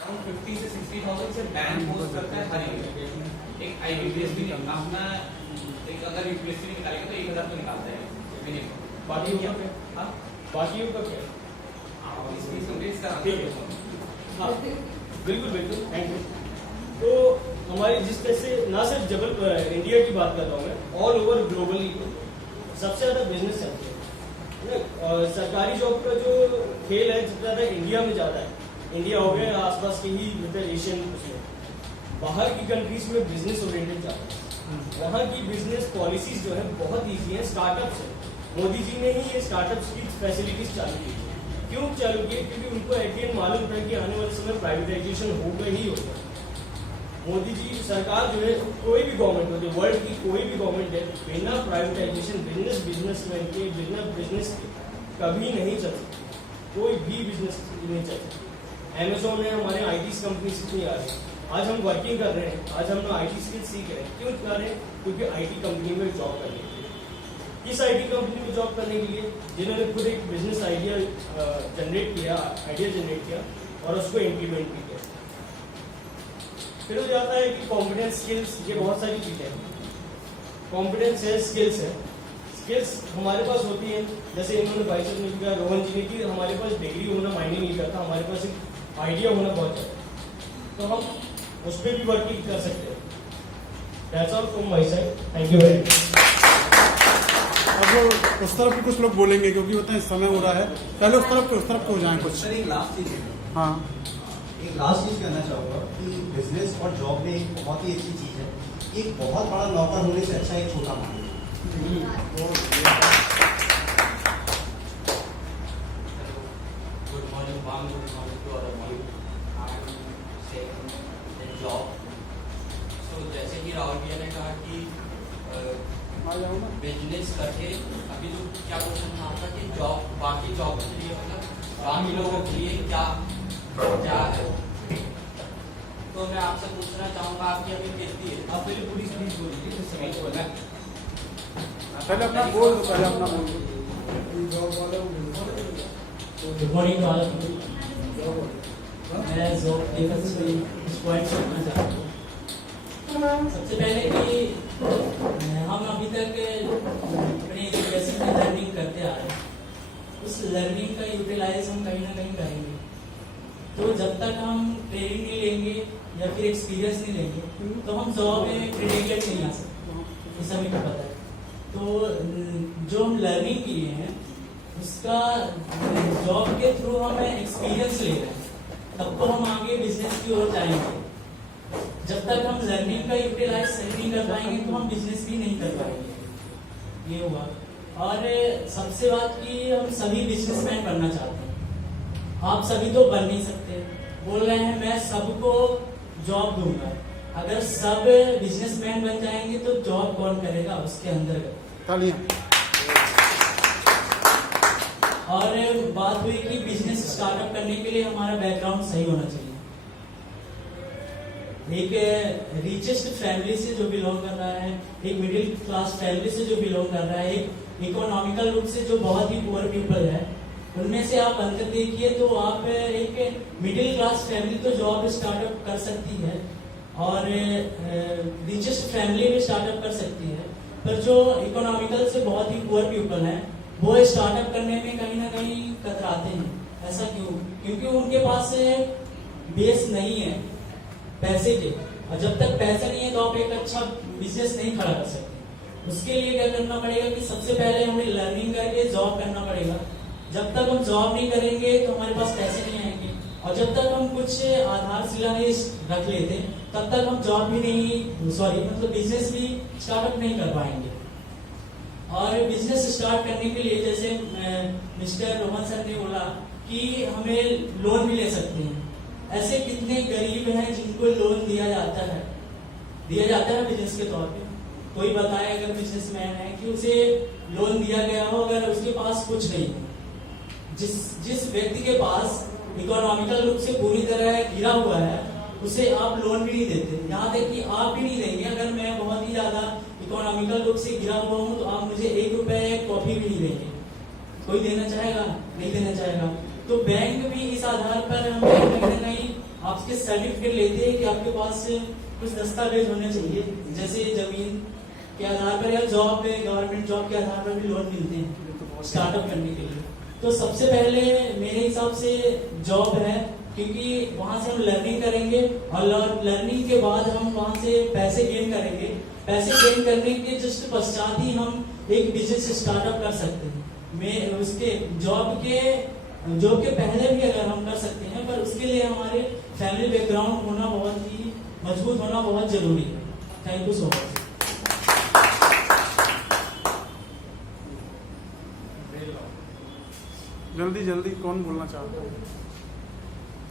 50 से 60,000 से bank post करता है हर ईयर। एक आईबीपीएस भी अपना एक अगर यूपीएससी भी निकालेगा तो 1000 तो निकालता है मिनिमम। बाकी क्या है? हाँ बाकी का क्या है? ठीक है। हाँ बिल्कुल बिल्कुल, थैंक यू। तो हमारी जिस तरह से ना सिर्फ जबलपुर इंडिया की बात कर रहा हूँ मैं, ऑल ओवर ग्लोबली सबसे ज़्यादा बिजनेस चलते हैं। सरकारी जॉब का जो खेल है जितना ज़्यादा इंडिया में ज़्यादा है, इंडिया हो गया आसपास के ही मतलब एशियन उसमें, बाहर की कंट्रीज में बिजनेस ओरिएंटेड ज़्यादा है। वहाँ की बिजनेस पॉलिसीज जो है बहुत ईजी है, स्टार्टअप्स है। मोदी जी ने ही ये स्टार्टअप्स की फैसिलिटीज चालू की। क्यों चालू की? क्योंकि उनको एटीएम मालूम था कि आने वाले समय प्राइवेटाइजेशन होगा ही होगा। मोदी जी सरकार जो है, कोई भी गवर्नमेंट हो, वर्ल्ड की कोई भी गवर्नमेंट है, बिना प्राइवेटाइजेशन बिजनेसमैन के बिना बिजनेस के कभी नहीं चल सकती। कोई भी बिजनेस नहीं चल सकती। अमेजोन है, हमारे आईटी कंपनी इतनी आ रही है। आज हम वर्किंग कर रहे हैं, आज हम आईटी स्किल सीख रहे हैं। क्यों कर रहे हैं? क्योंकि आईटी कंपनी में जॉब करने के लिए। किस आईटी कंपनी में जॉब करने के लिए? जिन्होंने खुद एक बिजनेस आइडिया जनरेट किया और उसको इम्प्लीमेंट भी किया। फिर हो जाता है कि कॉम्पिटेंस स्किल्स, ये बहुत सारी चीजें हैं। कॉम्पिटेंस है, स्किल्स है। स्किल्स हमारे पास होती है, जैसे इन्होंने भाई साहब ने कहा, रोहन जी ने कि हमारे पास डिग्री होना मायने नहीं करता, हमारे पास एक आइडिया होना बहुत है, तो हम उस पर भी वर्किंग कर सकते हैं। That's all from my side. Thank you very much. अब उस तरफ भी कुछ लोग बोलेंगे क्योंकि होता है समय हो रहा है, पहले उस तरफ को हो जाए कुछ। सर एक लास्ट चीज, हाँ एक लास्ट चीज कहना चाहूँगा कि बिजनेस और जॉब में एक बहुत ही अच्छी चीज है। एक बहुत बड़ा नौकर होने से अच्छा एक छोटा मान। Good morning, ma'am. Good morning to all of you. I'm saying in job. So जैसे कि राहुल भैया ने कहा कि बिजनेस करके, अभी जो क्या क्वेश्चन था आपका कि जॉब, बाकी जॉब के लिए मतलब बाकी लोगों के लिए क्या है, तो मैं आपसे पूछना चाहूँगा आपकी अभी कितनी है? आप पहले पूरी स्पीच बोलिए तो समझ को ना। पहले अपना बोल दो, पहले अपना बोल दो। Good morning all of you. मैं जॉब लेकर से कुछ पॉइंट्स रखना चाहता हूँ। सबसे पहले कि हम अभी तक अपने एजुकेशन में लर्निंग करते आ रहे हैं, उस लर्निंग का यूटिलाइज हम कहीं ना कहीं करेंगे। तो जब तक हम ट्रेनिंग नहीं लेंगे या फिर एक्सपीरियंस नहीं लेंगे तो हम जॉब में प्रेडिकेट नहीं आ सकते, ये सभी को पता है। तो जो हम लर्निंग किए हैं उसका जॉब के थ्रू हमें एक्सपीरियंस ले रहे हैं, तब तो हम आगे बिजनेस की ओर जाएंगे। जब तक हम लर्निंग का यूटिलाइज सही नहीं कर पाएंगे तो हम बिजनेस भी नहीं कर पाएंगे, ये हुआ। और सबसे बात की हम सभी बिजनेसमैन बनना चाहते हैं, आप सभी तो बन नहीं सकते। बोल रहे हैं मैं सबको जॉब दूंगा, अगर सब बिजनेसमैन बन जाएंगे तो जॉब कौन करेगा उसके अंतर्गत। तालियां। और बात हुई कि बिजनेस स्टार्टअप करने के लिए हमारा बैकग्राउंड सही होना चाहिए। एक रिचेस्ट फैमिली से जो बिलोंग कर रहा है, एक मिडिल क्लास फैमिली से जो बिलोंग कर रहा है, एक इकोनॉमिकल रूप से जो बहुत ही पुअर पीपल है, उनमें से आप अंतर देखिए तो आप एक मिडिल क्लास फैमिली तो जॉब स्टार्टअप कर सकती है और रिचेस्ट फैमिली भी स्टार्टअप कर सकती है, पर जो इकोनॉमिकल से बहुत ही पुअर पीपल है वो स्टार्टअप करने में कहीं ना कहीं कतराते हैं। ऐसा क्यों? क्योंकि उनके पास बेस नहीं है पैसे के, और जब तक पैसे नहीं है तो आप एक अच्छा बिजनेस नहीं खड़ा कर सकते। उसके लिए क्या करना पड़ेगा कि सबसे पहले हमें लर्निंग करके जॉब करना पड़ेगा। जब तक हम जॉब नहीं करेंगे तो हमारे पास पैसे नहीं आएंगे, और जब तक हम कुछ आधारशिला नहीं रख लेते तब तक हम जॉब भी नहीं मतलब बिजनेस भी स्टार्टअप नहीं कर पाएंगे। और बिजनेस स्टार्ट करने के लिए जैसे मिस्टर रोहन सर ने बोला कि हमें लोन भी ले सकते हैं। ऐसे कितने गरीब हैं जिनको लोन दिया जाता है बिजनेस के तौर पे? कोई बताए अगर बिजनेसमैन है कि उसे लोन दिया गया हो अगर उसके पास कुछ नहीं है। जिस व्यक्ति के पास इकोनॉमिकल रूप से पूरी तरह गिरा हुआ है उसे आप लोन भी नहीं देते, यहाँ तक कि आप भी नहीं देंगे। अगर मैं बहुत ही ज्यादा इकोनॉमिकल रूप से गिरा हुआ हूँ तो आप मुझे 1 रुपए कॉफी भी नहीं देंगे। कोई देना चाहेगा? नहीं देना चाहेगा। तो बैंक भी इस आधार पर हमें कहीं ना कहीं आपके सर्टिफिकेट लेते हैं कि आपके पास कुछ दस्तावेज होने चाहिए, जैसे जमीन के आधार पर या जॉब पे, गवर्नमेंट जॉब के आधार पर भी लोन मिलते हैं स्टार्टअप करने के लिए। तो सबसे पहले मेरे हिसाब से जॉब है, क्योंकि वहां से हम लर्निंग करेंगे और लर्निंग के बाद हम वहां से पैसे गेन करेंगे। पैसे गेन करने के जस्ट पश्चात ही हम एक बिजनेस स्टार्टअप कर सकते हैं। मैं उसके जॉब के पहले भी अगर हम कर सकते हैं, पर उसके लिए हमारे फैमिली बैकग्राउंड होना बहुत ही मजबूत होना बहुत जरूरी है। Thank you so much. जल्दी जल्दी कौन बोलना चाहता है?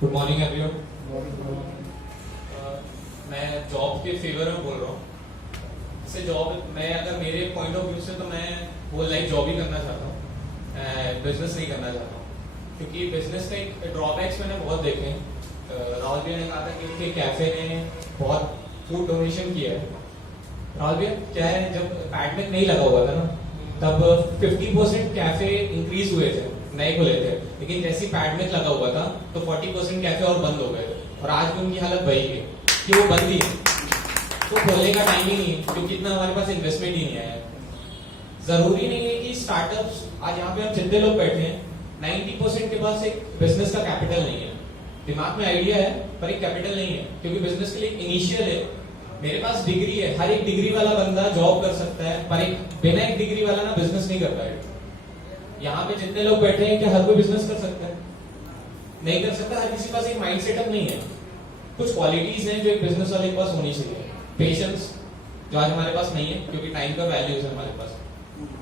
Good morning everyone. मैं जॉब के फेवर में बोल रहा हूँ। जैसे जॉब, मैं अगर मेरे पॉइंट ऑफ व्यू से तो मैं वो लाइक जॉब ही करना चाहता हूँ, बिजनेस नहीं करना चाहता हूँ, क्योंकि बिजनेस का एक ड्रॉबैक्स मैंने बहुत देखे हैं। राहुल भैया ने कहा था कि उनके कैफे ने बहुत फूड डोनेशन किया है। राहुल भैया क्या है, जब पैडमिक नहीं लगा हुआ था ना, तब 50% कैफे इंक्रीज हुए थे, नए खुले थे, लेकिन जैसे पैडमिक लगा हुआ था तो 40% कैफे और बंद हो गए और आज भी उनकी हालत वही है कि वो बंद ही है। तो खोलने का टाइम ही नहीं है, क्योंकि इतना हमारे पास इन्वेस्टमेंट ही नहीं आया। जरूरी नहीं है कि स्टार्टअप्स, आज यहाँ पे हम जितने लोग बैठे हैं 90% के पास एक बिजनेस का कैपिटल नहीं है। दिमाग में आइडिया है पर एक कैपिटल नहीं है, क्योंकि बिजनेस के लिए इनिशियल है। मेरे पास डिग्री है, हर एक डिग्री वाला बंदा जॉब कर सकता है, पर एक बिना एक डिग्री वाला ना बिजनेस नहीं कर पाएगा। यहाँ पे जितने लोग बैठे हैं क्या हर कोई बिजनेस कर सकता है? नहीं कर सकता। हर किसी के पास एक माइंड सेटअप नहीं है। कुछ क्वालिटीज हैं जो एक बिजनेस वाले के पास होनी चाहिए। पेशेंस, जो आज हमारे पास नहीं है, क्योंकि टाइम का वैल्यू है हमारे पास।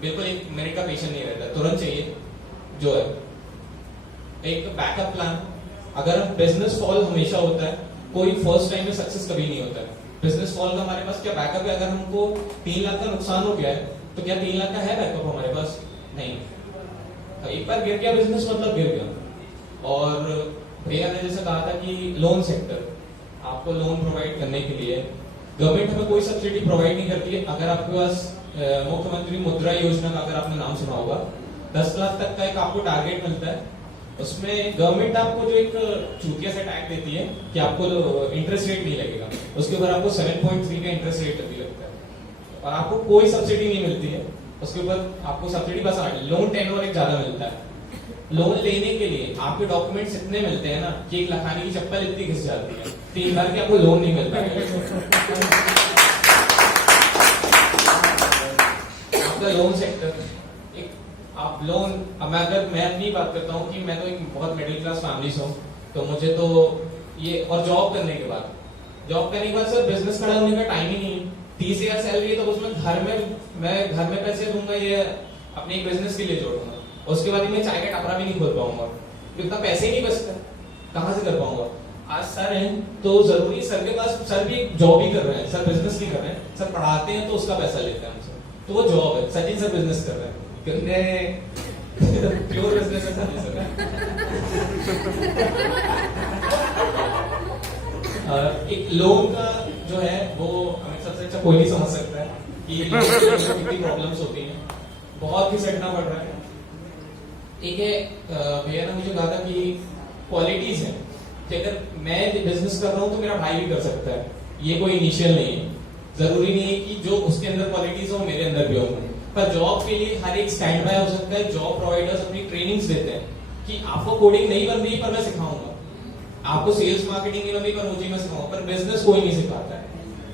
बिल्कुल 1 मिनट का पेशेंस नहीं रहता, तुरंत चाहिए जो है। एक बैकअप प्लान। अगर बिजनेस फॉल हमेशा होता है, कोई फर्स्ट टाइम में सक्सेस कभी नहीं होता है। बिजनेस फॉल का हमारे पास क्या बैकअप है? अगर हमको 3 लाख का नुकसान हो गया है तो क्या 3 लाख का है बैकअप हमारे पास? नहीं। एक बार गिर गया बिजनेस मतलब गिर गया। और भैया ने जैसे कहा था कि लोन सेक्टर, आपको लोन प्रोवाइड करने के लिए गवर्नमेंट हमें कोई सब्सिडी प्रोवाइड नहीं करती है। अगर आपके पास मुख्यमंत्री मुद्रा योजना का अगर आपने नाम सुना होगा, 10 लाख तक का एक आपको टारगेट मिलता है। उसमें गवर्नमेंट आपको जो एक चूतिया से टैग देती है कि आपको इंटरेस्ट रेट नहीं लगेगा, उसके ऊपर आपको 7.3 का इंटरेस्ट रेट अभी लगता है और आपको कोई सब्सिडी नहीं मिलती है। उसके ऊपर आपको सब्सिडी बस लोन टेन्योर एक ज्यादा मिलता है। लोन लेने के लिए आपके डॉक्यूमेंट्स इतने मिलते हैं ना कि एक लखानी की चप्पल इतनी घिस जाती है, 3 बार के आपको लोन नहीं मिलता है। आपका लोन सेक्टर, एक आप लोन, अब अगर मैं अपनी बात करता हूँ कि मैं तो एक बहुत मिडिल क्लास फैमिली से हूँ, तो मुझे तो ये, और जॉब करने के बाद सर बिजनेस खड़ा होने का टाइम ही नहीं है। 30,000 सैलरी है तो उसमें मैं घर में पैसे दूंगा, ये अपने एक बिजनेस के लिए जोड़ूंगा। उसके बाद मैं चाय का टपरा भी नहीं खोल पाऊंगा, इतना पैसे ही नहीं बचता, कहाँ से कर पाऊंगा? आज सर हैं तो जरूरी, सर के पास, सर भी जॉब ही कर रहे हैं, सर बिजनेस भी कर रहे हैं, सर पढ़ाते हैं तो उसका पैसा लेते हैं हमसे, तो वो जॉब है। सचिन सर बिजनेस कर रहे हैं, प्योर बिजनेस है सचिन सर। एक लोन का जो है वो हमें सबसे अच्छा कोई नहीं समझ सकता है कि कितनी प्रॉब्लम्स होती हैं, बहुत ही सटना पड़ रहा है। ठीक है, भैया ने मुझे कहा था कि क्वालिटीज है कि अगर मैं बिजनेस कर रहा हूँ तो मेरा भाई भी कर सकता है, ये कोई इनिशियल नहीं है। जरूरी नहीं है कि जो उसके अंदर क्वालिटीज हो मेरे अंदर भी होंगे, पर जॉब के लिए हर एक स्टैंड बाय हो सकता है। जॉब प्रोवाइडर्स अपनी ट्रेनिंग्स देते हैं कि आपको कोडिंग नहीं बन रही पर मैं सिखाऊंगा, आपको सेल्स मार्केटिंग नहीं बन रही पर मुझे मैं सिखाऊंगा, पर बिजनेस कोई नहीं सिखाता है।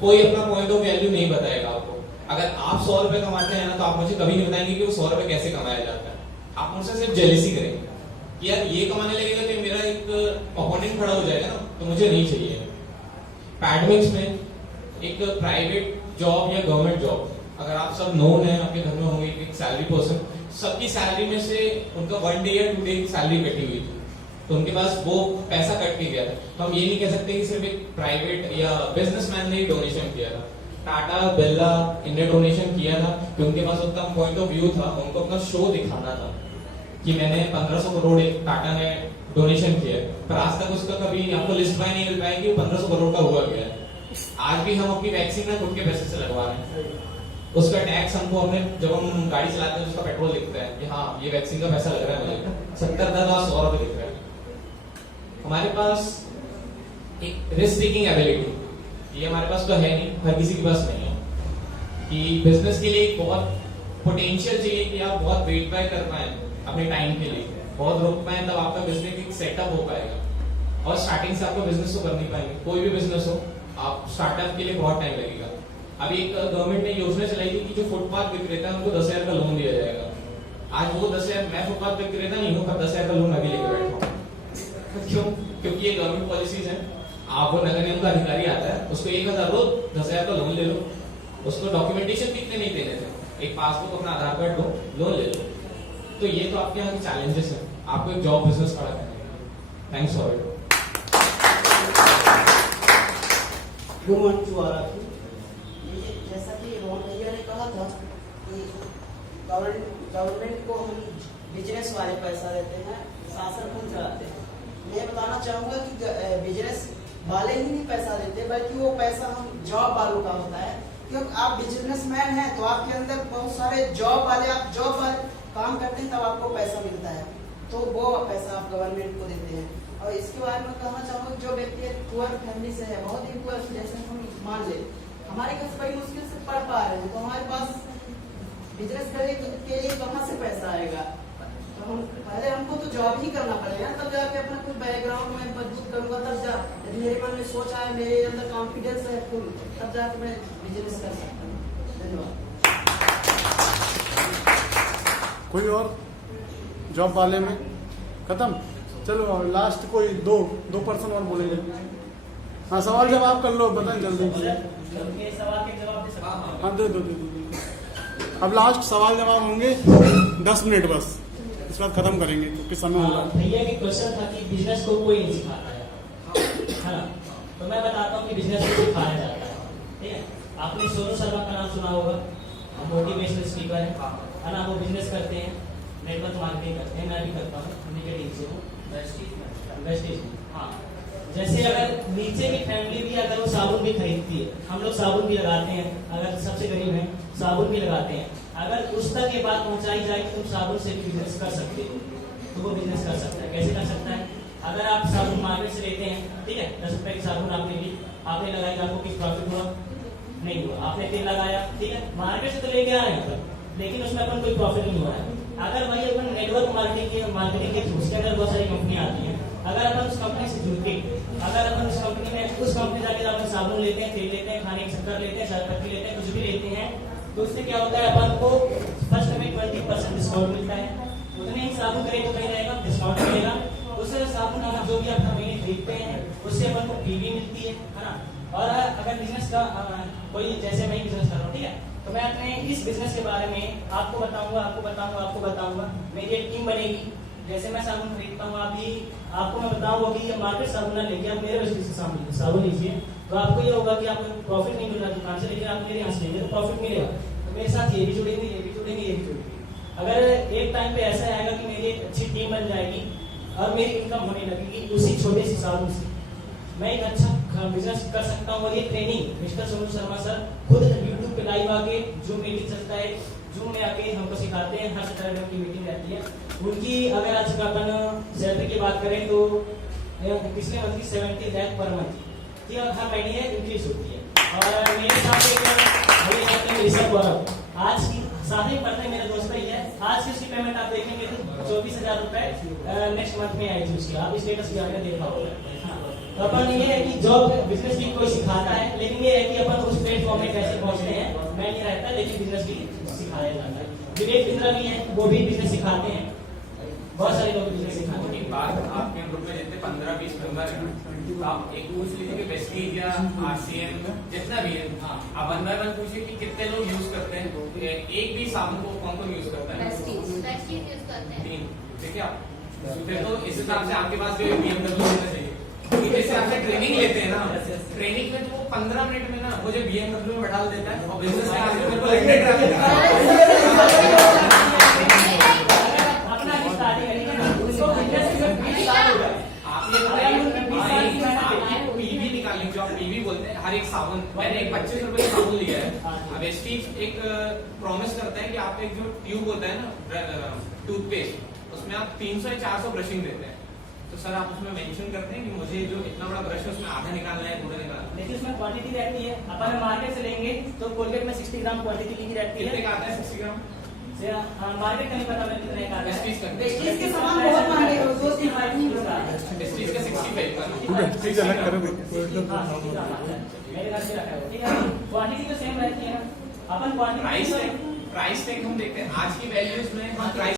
कोई अपना पॉइंट ऑफ वैल्यू नहीं बताएगा आपको। अगर आप 100 रुपए कमाते हैं ना, तो आप मुझे कभी नहीं बताएंगे कि वो 100 रुपए कैसे कमाया जाता है। आप मुझसे सिर्फ जेलसी करेंगे कि यार ये कमाने लगेगा कि मेरा एक अपोनेंट खड़ा हो जाएगा ना, तो मुझे नहीं चाहिए। पैडमिक्स में एक प्राइवेट जॉब या गवर्नमेंट जॉब, अगर आप सब नोन है, आपके घर में होंगे एक सैलरी पर्सन, सबकी सैलरी में से उनका 1 डे या 2 डे की सैलरी कटी हुई थी, तो उनके पास वो पैसा कट के गया था। तो हम ये नहीं कह सकते कि सिर्फ एक प्राइवेट या बिजनेसमैन ने डोनेशन किया था। टाटा, बिरला, इनने डोनेशन किया था कि उनके पास उतना पॉइंट ऑफ व्यू था, उनको अपना शो दिखाना था कि मैंने 1500 करोड़ टाटा ने डोनेशन किया है, पर आज तक उसका कभी आपको लिस्ट बाय नहीं मिल पाएगी कि 1500 करोड़ का हुआ गया है। आज भी हम अपनी वैक्सीन ना खुद के पैसे से लगवा रहे हैं, उसका टैक्स हमको हमने, जब हम गाड़ी चलाते हैं उसका पेट्रोल दिखता है कि हाँ ये वैक्सीन का पैसा लग रहा है मुझे, 70 10 100 रुपए दिख रहा है। हमारे पास एक रिस्क टेकिंग एबिलिटी, ये हमारे पास तो है नहीं, हर किसी के पास नहीं है। कि बिजनेस के लिए एक बहुत पोटेंशियल चाहिए कि आप बहुत वेट बाय कर पाए अपने टाइम के लिए, बहुत रुक पाए, तब आपका बिजनेस एक सेटअप हो पाएगा। और स्टार्टिंग से आपका बिजनेस तो कर नहीं पाएंगे, कोई भी बिजनेस हो, आप स्टार्टअप के लिए बहुत टाइम लगेगा। अभी एक गवर्नमेंट ने योजना चलाई थी कि जो फुटपाथ विक्रेता है उनको 10,000 का लोन दिया जाएगा। आज वो 10,000, मैं फुटपाथ विक्रेता नहीं हूँ, पर 10,000 का लोन अभी लेके बैठा हूँ। क्यों? क्योंकि ये गवर्नमेंट पॉलिसीज है। आपको नगर निगम का अधिकारी आता है, उसको 1,000 दो, 10,000 का लोन ले लो। उसको डॉक्यूमेंटेशन कितने नहीं देने थे, एक पासबुक, अपना आधार कार्ड दो, लोन ले लो। तो ये तो आपके यहाँ के चैलेंजेस है, आपको एक जॉब बिजनेस खड़ा करना है। Thanks for it. जैसा कि रोहन भैया ने कहा था कि गवर्नमेंट को हम बिजनेस वाले पैसा देते हैं, शासन खुद चलाते हैं। मैं बताना चाहूँगा कि बिजनेस वाले ही नहीं पैसा देते, बल्कि वो पैसा हम जॉब वालों का होता है। क्योंकि आप बिजनेसमैन हैं तो आपके अंदर बहुत सारे जॉब वाले, आप जॉब वाले काम करते हैं तब आपको पैसा मिलता है, तो वो पैसा आप गवर्नमेंट को देते हैं। और इसके बारे में कहना चाहूँगा, जो व्यक्ति पुअर फैमिली से है, बहुत ही पुअर, जैसे हम मान ले हमारे घर बड़ी मुश्किल से पढ़ पा रहे हैं, तो हमारे पास बिजनेस करने के लिए कहाँ से पैसा आएगा? तो हम पहले हमको तो जॉब ही करना पड़ेगा, तब जाके अपना कुछ बैकग्राउंड में मजबूत करूंगा, तब जा मेरे मन में सोच आए, मेरे अंदर कॉन्फिडेंस है फुल, तब जाके मैं बिजनेस कर सकता हूँ। धन्यवाद। कोई और जॉब वाले में खत्म? चलो लास्ट कोई दो पर्सन और बोलेंगे। हाँ, सवाल जवाब कर लो, बताएं जल्दी। सवाल के जवाब दे सकते हैं। हाँ, दे दो। अब लास्ट सवाल जवाब होंगे 10 मिनट बस, इसके बाद खत्म करेंगे क्योंकि समय हो रहा है। भैया की क्वेश्चन था कि बिजनेस को कोई नहीं सिखाता है ना? तो मैं बताता हूँ कि बिजनेस को सिखाया जाता है। ठीक है, आपने सोनू शर्मा का नाम सुना होगा, मोटिवेशनल स्पीकर है ना? वो बिजनेस करते हैं, नेटवर्क मार्केटिंग करते हैं, मैं भी करता हूँ, उन्हीं के टीम से हूँ। हाँ, जैसे अगर नीचे की फैमिली भी अगर वो साबुन भी खरीदती है, हम लोग साबुन भी लगाते हैं, अगर सबसे गरीब है साबुन भी लगाते हैं, अगर उस तक ये बात पहुंचाई जाए कि तुम साबुन से भी बिजनेस कर सकते हो, तो वो बिजनेस कर सकता है। कैसे कर सकता है? अगर आप साबुन मार्केट से लेते हैं, ठीक है, 10 रुपए की साबुन आपने ली, आपने लगाई, आपको किस प्रॉफिट हुआ? नहीं हुआ। आपने तेल लगाया, ठीक है, मार्केट से तो लेके आ रहे हैं, लेकिन उसमें अपन कोई प्रॉफिट नहीं हो रहा है। अगर वही अपन नेटवर्क मार्केटिंग के थ्रू, उसके अंदर बहुत सारी कंपनियां आती हैं, अगर अपन उस कंपनी से जुड़ते, अगर अपन उस कंपनी में उस कंपनी जाके अपन साबुन लेते हैं, तेल लेते हैं, खाने की शक्कर लेते हैं, शरबत लेते हैं, कुछ भी लेते हैं, तो उससे क्या होता है, अपन को फर्स्ट में 20% डिस्काउंट मिलता है। उतने ही साबुन का रेट तो नहीं रहेगा, डिस्काउंट मिलेगा। उससे साबुन हम जो भी आप महीने खरीदते हैं, उससे अपन को फी भी मिलती है ना? और अगर बिजनेस का कोई, जैसे मैं बिजनेस कर रहा हूँ, ठीक है, तो मैं अपने इस बिजनेस के बारे में आपको बताऊंगा। मेरी एक टीम बनेगी। जैसे मैं साबुन खरीदता हूँ, आपको मैं बताऊंगा कि ये मार्केट साबुन ना लेके आप मेरे बिजनेस से साबुन लीजिए, तो आपको ये होगा कि आपको प्रॉफिट नहीं मिल रहा दुकान से, लेकिन आप मेरे यहाँ से लेंगे तो प्रॉफिट मिलेगा। तो मेरे साथ ये भी जुड़ेंगे। अगर एक टाइम पे ऐसा आएगा कि मेरी एक अच्छी टीम बन जाएगी और मेरी इनकम होने लगेगी उसी छोटे सी साबुन से, मैं एक अच्छा बिजनेस कर सकता हूँ। और ये training mister Sonu Sharma sir खुद यूट्यूब पे लाइव आके, जूम मीटिंग चलता है, जूम में आके हमको सिखाते हैं, हर सैटरडे की मीटिंग रहती है उनकी। अगर आज का अपन सैलरी की बात करें तो पिछले मंथ की 70 लाख पर मंथ थी, और हर महीने इंक्रीज होती है। और मेरे साथ आज की साथ ही पढ़ते मेरे दोस्त ही है, आज की उसकी पेमेंट आप देखेंगे तो 24,000 रुपए नेक्स्ट मंथ में आई थी उसकी। आप स्टेटस भी आपने देखा होगा। तो अपन ये है कि जॉब बिजनेस भी कोई सिखाता है, लेकिन ये है कि अपन उस प्लेटफॉर्म में कैसे पहुंचते हैं, मैं नहीं रहता, लेकिन बिजनेस भी सिखाया जाता है। विवेक बिंद्रा भी है, वो भी बिजनेस सिखाते हैं, बहुत सारे लोग बिजनेस सिखाते हैं। एक बात, आपके ग्रुप में जितने 15-20 मेंबर हैं, तो आप एक पूछ लीजिए कि वेस्टीज या आरसीएम जितना भी है, आप 1 by 1 पूछिए कि कितने लोग यूज करते हैं। एक भी साबुन को कौन यूज करता है? ठीक है, आप फिर तो इस हिसाब से आपके पास भी BMW होना चाहिए। जैसे आपसे ट्रेनिंग लेते हैं ना, ट्रेनिंग में तो वो 15 मिनट में ना मुझे BMW में बैठा देता है, और बिजनेस में आगे मेरे को लगने पीवी निकालने जो आप पीवी बोलते हैं, हर एक साबुन, मैंने एक 25 रुपए का साबुन लिया है। अब स्टीव एक प्रॉमिस करता है कि आप एक जो ट्यूब होता है ना टूथपेस्ट, उसमें आप 300 या 400 ब्रशिंग देते हैं। तो सर आप उसमें मेंशन करते हैं कि मुझे जो इतना बड़ा ब्रश है उसमें आधा निकालना है पूरा निकालना है। लेकिन उसमें क्वांटिटी रहती है, अपन मार्केट से लेंगे तो कोलगेट में 60 ग्राम क्वांटिटी लिखी रहती कितने है। का आता है 60 ग्राम? मार्केट का नहीं पता मैं कितने का आता है। वेस्टीज का वेस्टीज के सामान बहुत महंगे हैं, दो तीन आदमी का बता आता है। वेस्टीज का 65 का। ठीक है, ठीक है, अलग करोगे तो एकदम हाँ, 60 ग्राम आता है। मेरे घर से रखा है वो, ठीक है। क्वांटिटी तो सेम रहती है ना, अपन क्वांटिटी प्राइस टैग हम देखते हैं आज की वैल्यूज में हम प्राइस